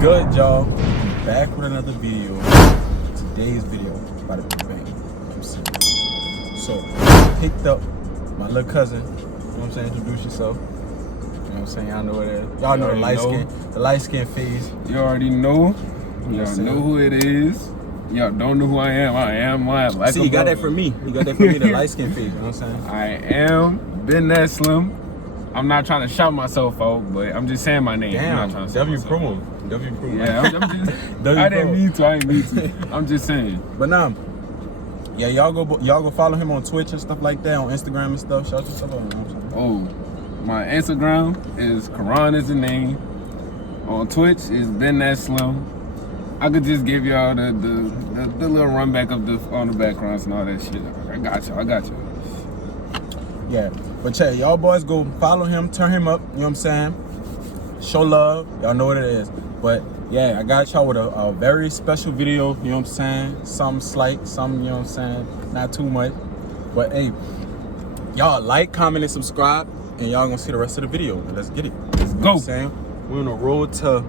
Good, y'all. Back with another video. Today's video about to be bang. I'm serious. So, picked up my little cousin. You know what I'm saying? Introduce yourself. You know what I'm saying? Y'all know what it is. Y'all know the light skin phase. You already know. Y'all know who it is. Y'all don't know who I am. I am my See, you got that from me. You got that from me, the light skin phase. You know what I'm saying? I am been that slim. I'm not trying to shout myself out, but I'm just saying my name. Damn, W promo. Yeah, I'm just, I didn't mean to. I'm just saying. But now, yeah, y'all go follow him on Twitch and stuff like that, on Instagram and stuff. Shout yourself out. You know what I'm saying? Oh, my Instagram is Karan is the name. On Twitch is Been That Slim. I could just give y'all the little run back of on the backgrounds and all that shit. I got you. Yeah, but check, y'all boys go follow him, turn him up, you know what I'm saying? Show love, y'all know what it is. But yeah, I got y'all with a very special video, you know what I'm saying? Some slight, some, you know what I'm saying? Not too much. But hey, y'all like, comment, and subscribe, and y'all gonna see the rest of the video. Let's get it. Let's go. You know what I'm saying? We're on the road to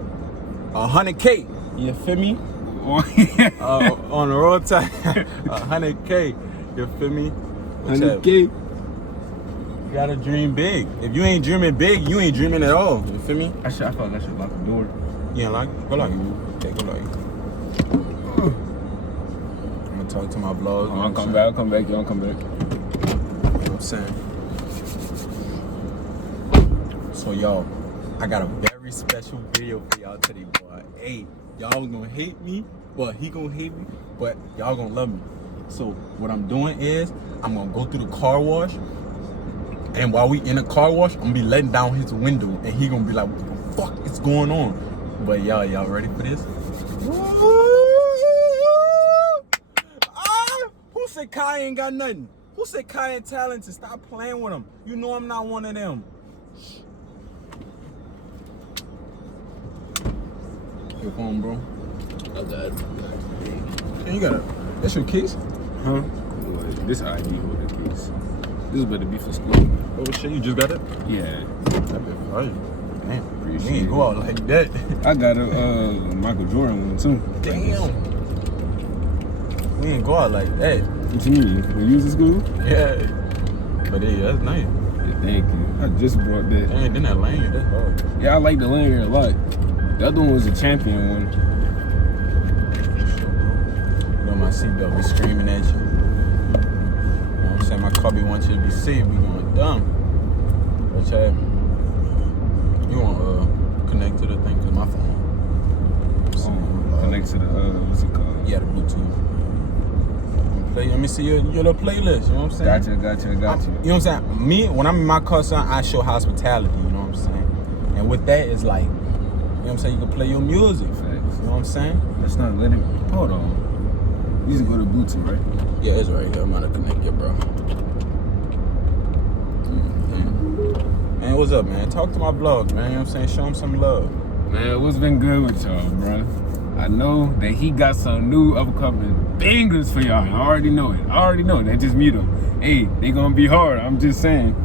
100K. You feel me? On the road to 100K. You feel me? 100K. You gotta dream big. If you ain't dreaming big, you ain't dreaming at all. You feel me? I feel like I should lock the door. You ain't lock it? Go lock it. Okay, go lock it. I'm gonna talk to my vlogs. I'll come back. Y'all come back. You know what I'm saying? So, y'all, I got a very special video for y'all today, boy. Hey, y'all gonna hate me. Well, he gonna hate me, but y'all gonna love me. So, what I'm doing is, I'm gonna go through the car wash. And while we in a car wash, I'm gonna be letting down his window, and he gonna be like, "What the fuck is going on?" But y'all ready for this? Who said Kai ain't got nothing? Who said Kai ain't talented? Stop playing with him. You know I'm not one of them. Your phone, bro. I got it. Hey, you got it. That's your keys? Huh? This ID holder case. This better be for school. Oh shit, you just got it? Yeah. That been fire. Damn, Appreciate you ain't go out like that. I got a Michael Jordan one too. Damn. We ain't go out like that. What you mean? We use the school? Yeah. But hey, that's nice. Yeah, thank you. I just brought that. Dang, then that lanyard, that's hard. Yeah, I like the lanyard a lot. The other one was a champion one. You know my seatbelt be screaming at you. I'm saying my car be wants you to be safe, be going dumb. But Chad, you want to connect to the thing, cause my phone. Connect to the what's it called? Yeah, the Bluetooth. Let me see your little playlist. You know what I'm saying? Got you. You know what I'm saying? Me, when I'm in my car, son, I show hospitality. You know what I'm saying? And with that, it's like, you know what I'm saying? You can play your music. Facts. You know what I'm saying? Let's not let him. Hold on. You just go to Bluetooth, right? Yeah, it's right here. I'm gonna connect you, bro. Man, what's up, man? Talk to my vlog, man. You know what I'm saying? Show him some love. Man, what's been good with y'all, bro? I know that he got some new upcoming bangers for y'all. I already know it. They just meet them. Hey, they gonna be hard. I'm just saying.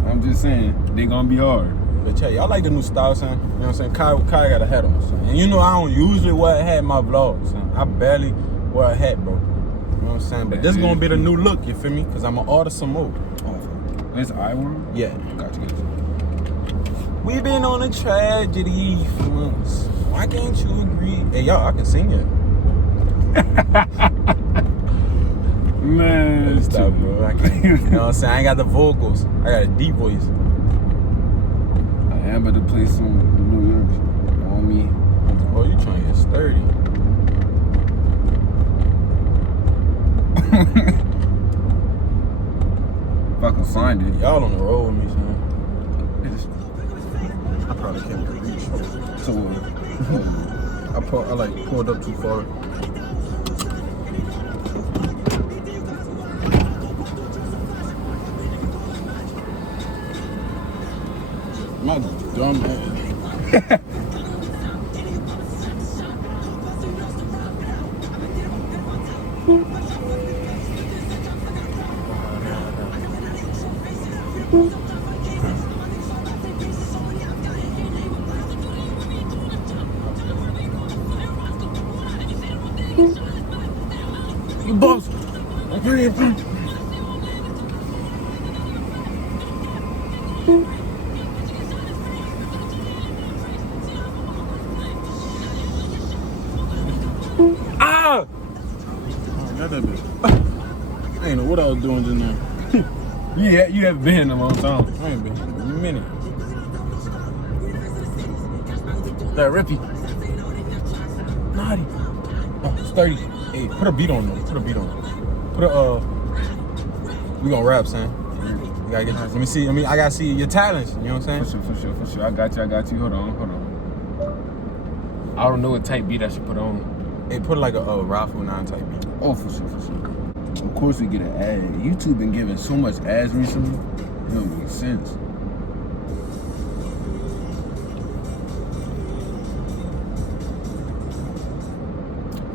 They gonna be hard. But yeah, y'all like the new style, son. You know what I'm saying? Kai got a hat on, son. And you know I don't usually wear a hat in my vlogs, son. I barely wear a hat, bro. You know what I'm saying? But this gonna be the new look, you feel me? Cause I'ma order some more. Oh, it's iWorld? Yeah. Got you. We been on a tragedy for months. Why can't you agree? Hey, y'all, I can sing it. Man. Stop, bro. I can't. You know what I'm saying? I ain't got the vocals. I got a deep voice. I am about to play some New York on me. Oh, you trying to get sturdy. If I can find it. Y'all on the road with me, son. I probably can't reach. So, I like pulled up too far. My dumb ass. y'all was doing just now? Yeah, you haven't been in a long time. I ain't been in a minute. That Rippy. Naughty. Oh, it's 30. Hey, put a beat on them. Put a beat on. Put a we gonna rap, son. You gotta get. Let me see. I gotta see your talents. You know what I'm saying? For sure. I got you. Hold on. I don't know what type beat I should put on. Hey, put like a Raffle 9 type beat. Oh, for sure. Of course we get an ad. YouTube been giving so much ads recently. It don't make sense.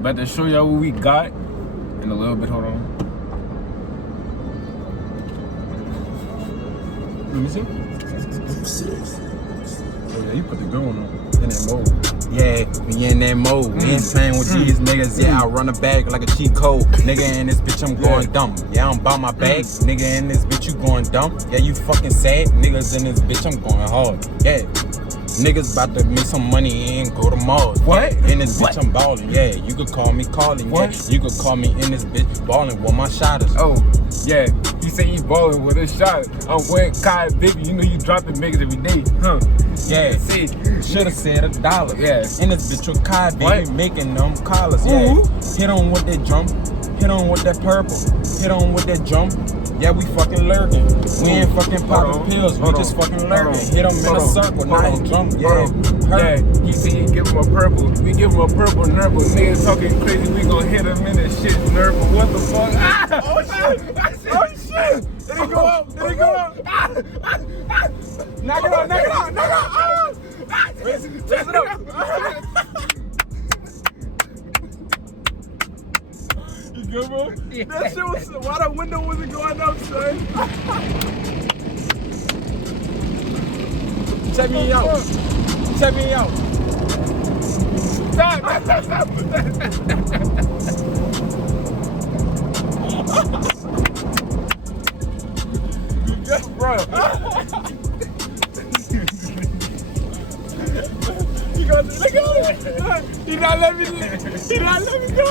About to show y'all what we got in a little bit. Hold on. Let me see. Oh yeah, you put the good one on. In that mode. Yeah, we in that mode. We ain't playing with these niggas. Yeah, I run a bag like a cheat code. Nigga in this bitch, I'm going dumb. Yeah, I'm by my bag. Nigga in this bitch, you going dumb. Yeah, you fucking sad. Niggas in this bitch, I'm going hard. Yeah. Niggas about to make some money and go to Mars. What? Yeah, in this bitch, I'm ballin'. Yeah, you could call me calling. What? Yeah, you could call me in this bitch ballin' with my shotters. Oh, yeah. He say he's ballin' with a shot. I'm wearing Kai, baby. You know you dropping niggas every day, huh? Yeah, See, shoulda said $1. Yeah. In this bitch with Kai, baby, What? making them collars. Yeah, Ooh. hit on with that drum, hit on with that purple, hit on with that drum. Yeah, we fucking lurking. We ain't fucking popping pills. We just fucking lurking. Hit them in a circle, now he drunk. Yeah, Yeah, he said he give him a purple. We give him a purple nurple. Niggas talking crazy. We gon' hit him in this shit nurple. What the fuck? Ah! Oh shit! Oh shit! Did it go up? Did it go up? Knock it out, knock it out, knock it out. Raise it up. You good, bro? Yeah. That shit was, why the window wasn't going up, son? Check me out. Check me out. Stop! Bro. You got to look at it. He not let me go.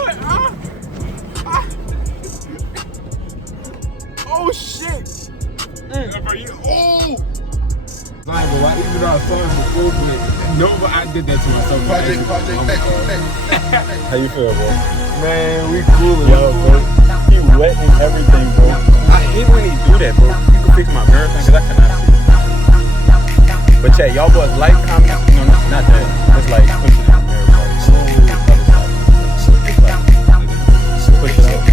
Oh shit. Oh! Like, but why even though I saw it before, but no, but I did that to myself. Project, How you feel, bro? Man, we cool. Yo, bro. He wet and everything, bro. I hate when he do that, bro. You can fix my mirror thing, cause I cannot see. But yeah, y'all boys like, comment. No, not that. It's like push it in the mirror, bro. Push it out.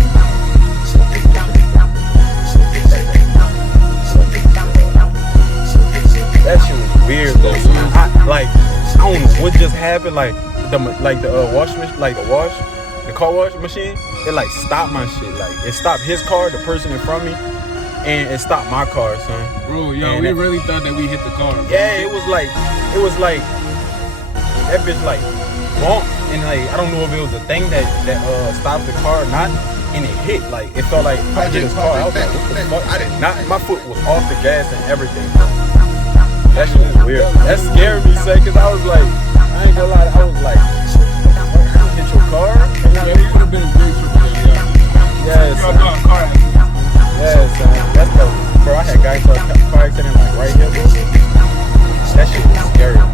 That shit was weird though. I don't know what just happened. Like the washing machine, the car wash machine. It like stopped my shit. Like it stopped his car, the person in front of me, and it stopped my car, son. Bro, yo, And we really thought that we hit the car. Yeah, it was like that bitch like bumped, and like I don't know if it was a thing that stopped the car or not. And it hit, like it felt like I hit his car. I was like, what the fuck? I did not. My foot was off the gas and everything. That shit was weird. That scared me, son, cause I was like, I ain't gonna lie, I was like, hit your car? Yeah, we would have been in great trouble. Yeah, son. Yeah, son. That's the, bro, I had guys car accident like right here, bro. That shit was scary.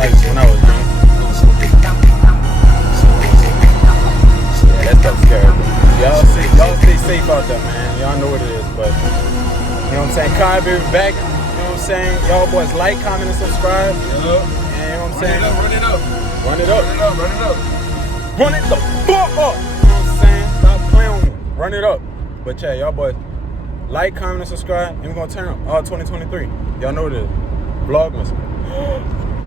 Like when I was young. Yeah, that stuff's scary, bro. Y'all stay safe out there, man. Y'all know what it is, but you know what I'm saying? Kai baby back. You know what I'm saying? Y'all boys like, comment, and subscribe. And you know what I'm saying? Run it up. Run it up. Run it up. Run it the fuck up. You know what I'm saying? Stop playing with me. Run it up. But yeah, y'all boys like, comment, and subscribe. And we're gonna turn up all 2023. Y'all know what it is. Vlogmas.